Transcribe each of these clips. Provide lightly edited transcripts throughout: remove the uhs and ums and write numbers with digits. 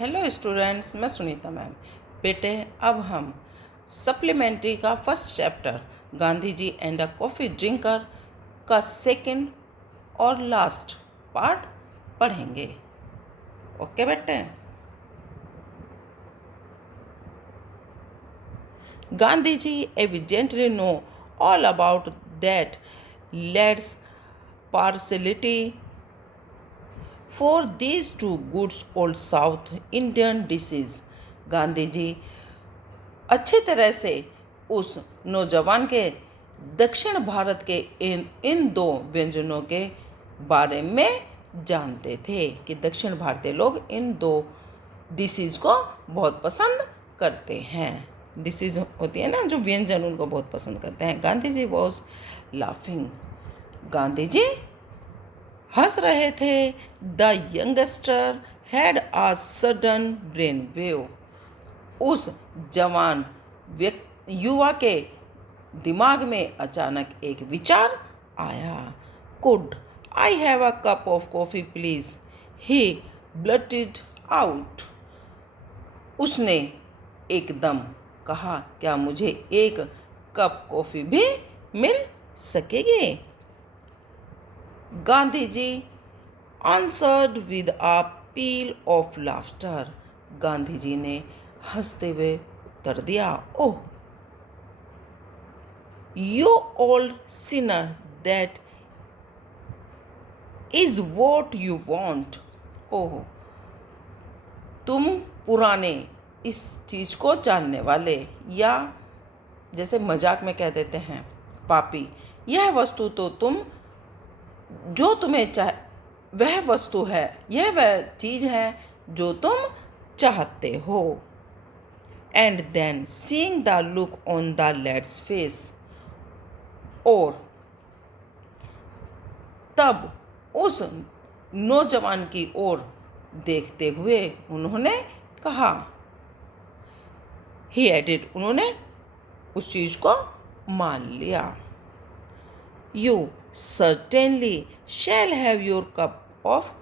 Hello students, मैं Sunita ma'am. बेटे, अब हम सप्लीमेंट्री का first chapter Gandhi ji and a coffee drinker का सेकंड और लास्ट पार्ट पढ़ेंगे। ओके बेटे। गांधी जी evidently know all about that lad's partiality for these two good old South Indian dishes। Gandhi ji अच्छी तरह से उस नौजवान के दक्षिण भारत के इन दो व्यंजनों के बारे में जानते थे कि दक्षिण भारतीय लोग इन दो डिशेज को बहुत पसंद करते हैं। डिशेज होती है ना, जो व्यंजन, उनको बहुत पसंद करते हैं। Gandhi ji was laughing. गांधी जी हंस रहे थे। The youngster had a sudden brain wave. उस जवान युवा के दिमाग में अचानक एक विचार आया। Could I have a cup of coffee please, he blurted out. उसने एकदम कहा, क्या मुझे एक कप कॉफ़ी भी मिल सकेगी? Gandhi ji answered with a peal of laughter. Gandhi ji ने हंसते हुए उत्तर दिया, oh you old sinner, that is what you want. Oh तुम पुराने इस चीज़ को जानने वाले, या जैसे मजाक में कह देते हैं पापी, यह वस्तु तो तुम जो तुम्हें वह वस्तु है, यह वह चीज़ है जो तुम चाहते हो। And then seeing the look on the lad's face, और तब उस नौजवान की ओर देखते हुए उन्होंने कहा, ही एडिड, उन्होंने उस चीज़ को मान लिया, you certainly shall have your cup of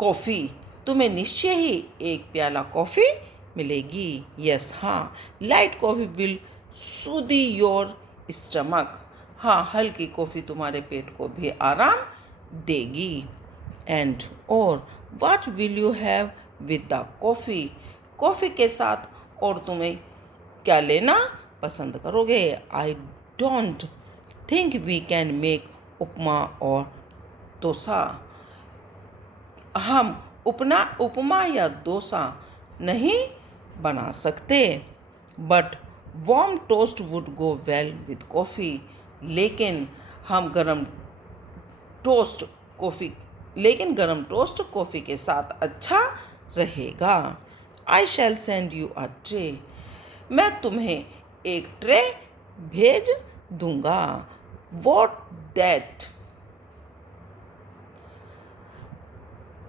coffee, तुम्हें निश्चय ही एक प्याला कॉफ़ी मिलेगी। यस, हाँ, light coffee will soothe your stomach, हाँ, हल्की कॉफ़ी तुम्हारे पेट को भी आराम देगी। एंड और what will you have with the coffee, coffee के साथ और तुम्हें क्या लेना पसंद करोगे? I don't think we can make upma और डोसा, हम उपमा या डोसा नहीं बना सकते। But warm toast would go well with coffee, लेकिन गरम टोस्ट कॉफ़ी के साथ अच्छा रहेगा। I shall send you a tray, मैं तुम्हें एक ट्रे भेज दूंगा। What that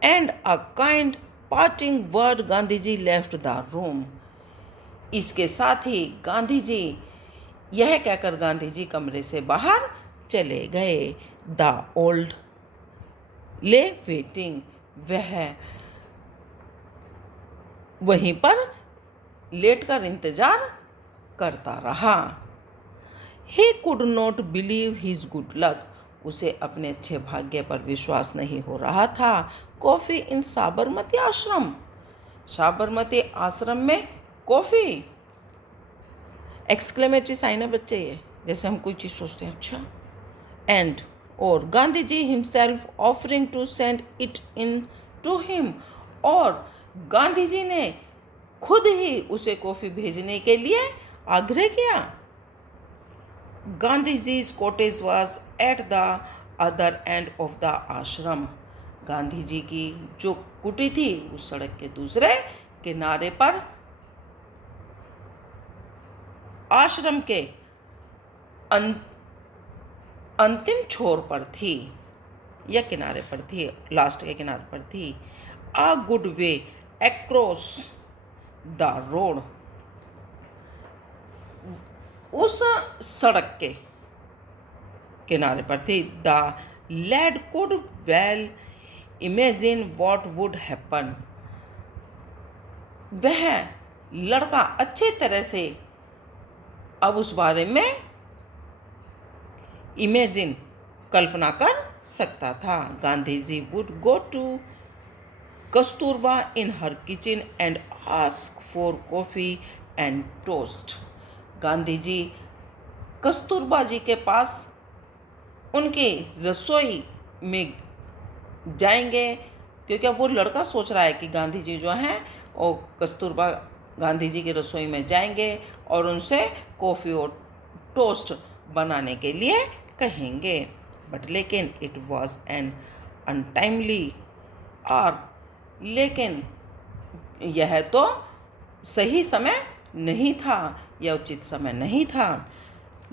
and a kind parting word, Gandhi ji left the room. इसके साथ ही गांधी जी, यह कहकर गांधी जी कमरे से बाहर चले गए। द ओल्ड ले वेटिंग, वह वहीं पर लेटकर इंतजार करता रहा। He could not believe his good luck, उसे अपने अच्छे भाग्य पर विश्वास नहीं हो रहा था। कॉफ़ी इन साबरमती आश्रम, साबरमती आश्रम में कॉफ़ी, एक्सक्लेमेटरी साइन है बच्चे, ये जैसे हम कोई चीज़ सोचते हैं, अच्छा। एंड और Gandhi ji himself offering to send it in to him, और गांधी जी ने खुद ही उसे कॉफ़ी भेजने के लिए आग्रह किया। Gandhi जी's cottage was at the other end of the आश्रम, गांधी जी की जो कुटी थी उस सड़क के दूसरे किनारे पर, आश्रम के अंतिम छोर पर थी, या किनारे पर थी, लास्ट के किनारे पर थी। A good way across the road, उस सड़क के किनारे पर थी। The lad could well imagine what would happen, वह लड़का अच्छे तरह से अब उस बारे में इमेजिन कल्पना कर सकता था। Gandhi ji would go to Kasturba in her kitchen and ask for coffee and toast. Gandhi ji Kasturba ji के पास उनकी रसोई में जाएंगे, क्योंकि अब वो लड़का सोच रहा है कि गांधी जी जो हैं वो कस्तूरबा गांधी जी की रसोई में जाएंगे और उनसे कॉफ़ी और टोस्ट बनाने के लिए कहेंगे। बट लेकिन इट वॉज एन अनटाइमली और लेकिन यह तो सही समय नहीं था, यह उचित समय नहीं था।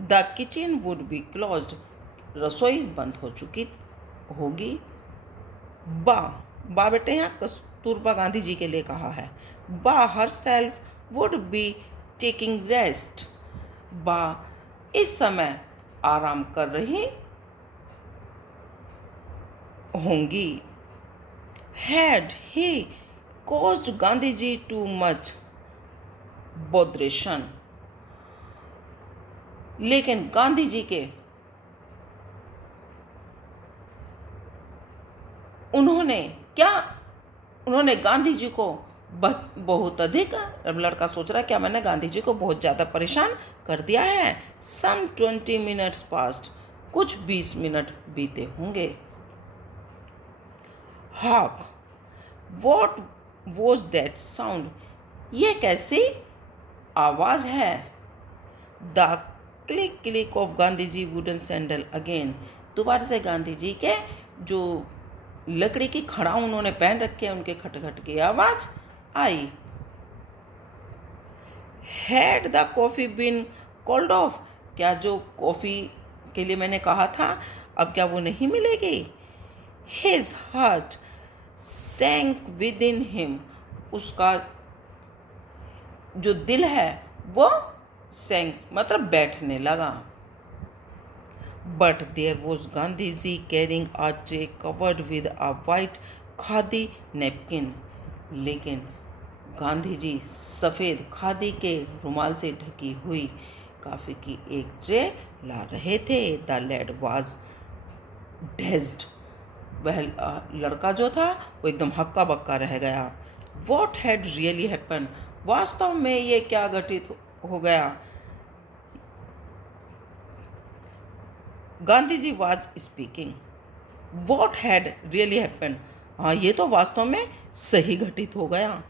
The kitchen would be closed, रसोई बंद हो चुकी होगी। बा बेटे यहाँ कस्तूरबा गांधी जी के लिए कहा है। Ba herself would be taking rest, Ba इस समय आराम कर रही होंगी। Had he caused Gandhi ji too much botheration, लेकिन गांधी जी के उन्होंने गांधी जी को बहुत अधिक, अब लड़का सोच रहा है क्या मैंने गांधी जी को बहुत ज़्यादा परेशान कर दिया है। सम 20 मिनट्स पास्ट, कुछ 20 मिनट बीते होंगे। हाक, वॉट वॉज दैट साउंड, ये कैसी आवाज़ है। The click click of Gandhi ji wooden sandal again, दोबारा से गांधी जी के जो लकड़ी की खड़ाऊ उन्होंने पहन रखे हैं उनके खटखट की आवाज़ आई। Had the coffee been cold off, क्या जो कॉफ़ी के लिए मैंने कहा था अब क्या वो नहीं मिलेगी। His heart sank within him, उसका जो दिल है वो सैंक मतलब बैठने लगा। But there was Gandhi ji carrying a tray covered with a white khadi napkin, लेकिन गांधी जी सफ़ेद खादी के रुमाल से ढकी हुई कॉफ़ी की एक ट्रे ला रहे थे। द लैड वाज डेज्ड, वह लड़का जो था वो एकदम हक्का बक्का रह गया। वॉट हैड रियली हैपन, वास्तव में ये क्या घटित हो गया। Gandhi ji was speaking, what had really happen, हाँ ये तो वास्तव में सही घटित हो गया।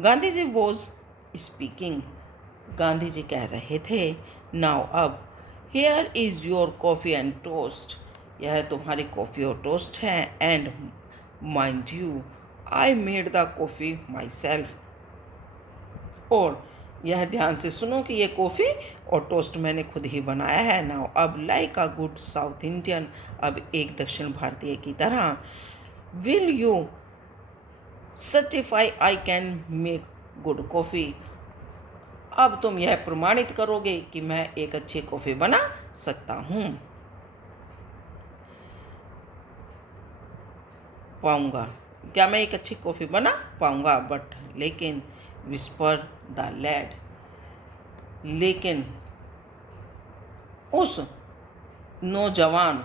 गांधी जी वॉज स्पीकिंग, गांधी जी कह रहे थे। नाउ अब, here is your coffee and toast, यह तुम्हारी कॉफ़ी और टोस्ट है। And mind you, I made the coffee myself, और यह ध्यान से सुनो कि ये कॉफ़ी और टोस्ट मैंने खुद ही बनाया है। नाउ अब, like a good south Indian, अब एक दक्षिण भारतीय की तरह। Will you certify I can make good coffee, अब तुम यह प्रमाणित करोगे कि मैं एक अच्छी कॉफ़ी बना सकता हूँ। पाऊँगा, क्या मैं एक अच्छी कॉफ़ी बना पाऊँगा। बट लेकिन, विस्पर द लैड, लेकिन उस नौजवान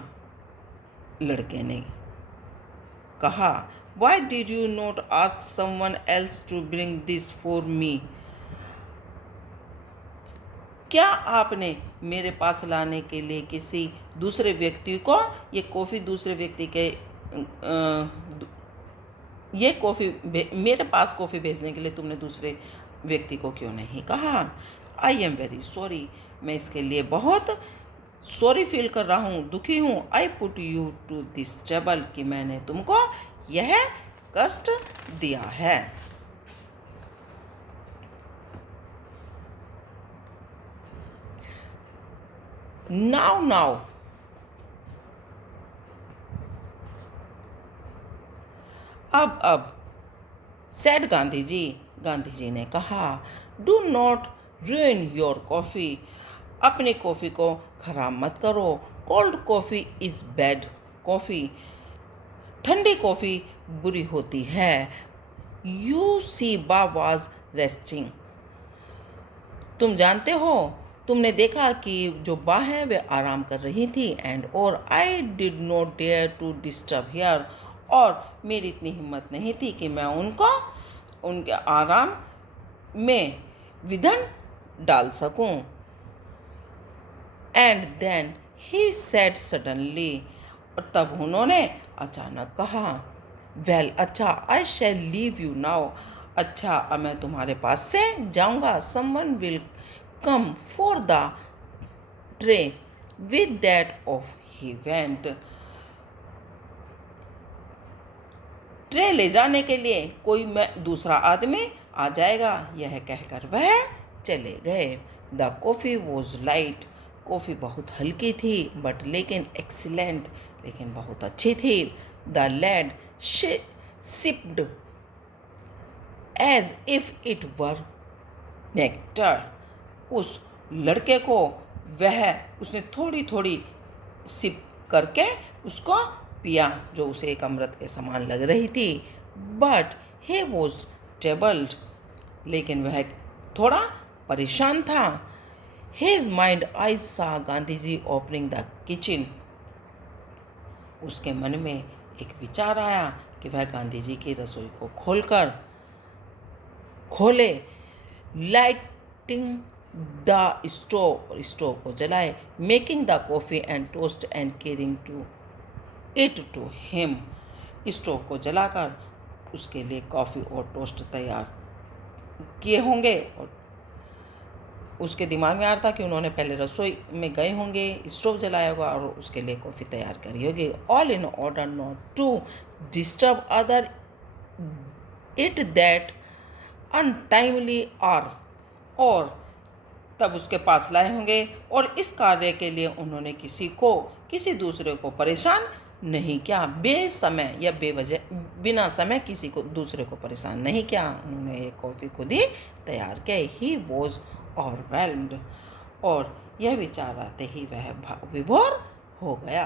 लड़के ने कहा, why did you not ask someone else to bring this for me, क्या आपने मेरे पास लाने के लिए किसी दूसरे व्यक्ति को ये कॉफ़ी दूसरे व्यक्ति के ये कॉफ़ी मेरे पास कॉफ़ी भेजने के लिए तुमने दूसरे व्यक्ति को क्यों नहीं कहा। आई एम वेरी सॉरी, मैं इसके लिए बहुत सॉरी फील कर रहा हूँ, दुखी हूँ। I put you to this trouble, कि मैंने तुमको यह कष्ट दिया है। नाउ अब सेड गांधी जी ने कहा, do not ruin your coffee, अपनी कॉफ़ी को खराब मत करो। Cold coffee is bad coffee, ठंडी कॉफ़ी बुरी होती है। You Sheba was resting. तुम जानते हो, तुमने देखा कि जो बा है वे आराम कर रही थी। एंड और I did not dare to disturb her, और मेरी इतनी हिम्मत नहीं थी कि मैं उनको उनके आराम में विघन डाल सकूं। And then he said suddenly, और तब उन्होंने अचानक कहा, वेल अच्छा, I shall leave you now. अच्छा, अब मैं तुम्हारे पास से जाऊंगा। Someone will come for the tray. With that off he went. Tray ले जाने के लिए कोई दूसरा आदमी आ जाएगा, यह कहकर वह चले गए। The coffee was light. Coffee बहुत हल्की थी, बट लेकिन एक्सीलेंट, लेकिन बहुत अच्छी थी। The lad sipped as if it were nectar. उस लड़के को उसने थोड़ी थोड़ी सिप करके उसको पिया, जो उसे एक अमृत के समान लग रही थी। बट ही वॉज ट्रबल्ड, लेकिन वह थोड़ा परेशान था। हिज माइंड आई सा Gandhi ji opening the kitchen. उसके मन में एक विचार आया कि वह गांधी जी की रसोई को खोले। लाइटिंग द स्टोव को जलाए। Making the coffee and toast and caring to him. Stove को जलाकर उसके लिए कॉफ़ी और टोस्ट तैयार किए होंगे, और उसके दिमाग में आ रहा था कि उन्होंने पहले रसोई में गए होंगे, स्टोव जलाया होगा और उसके लिए कॉफ़ी तैयार करी होगी। All in order not to disturb other it that untimely hour. और तब उसके पास लाए होंगे, और इस कार्य के लिए उन्होंने किसी दूसरे को परेशान नहीं किया। बेसमय या बिना समय किसी को दूसरे को परेशान नहीं किया। उन्होंने ये कॉफ़ी खुद ही तैयार किया। ही वॉज ओवरवेल्म्ड, और यह विचार आते ही वह विभोर हो गया।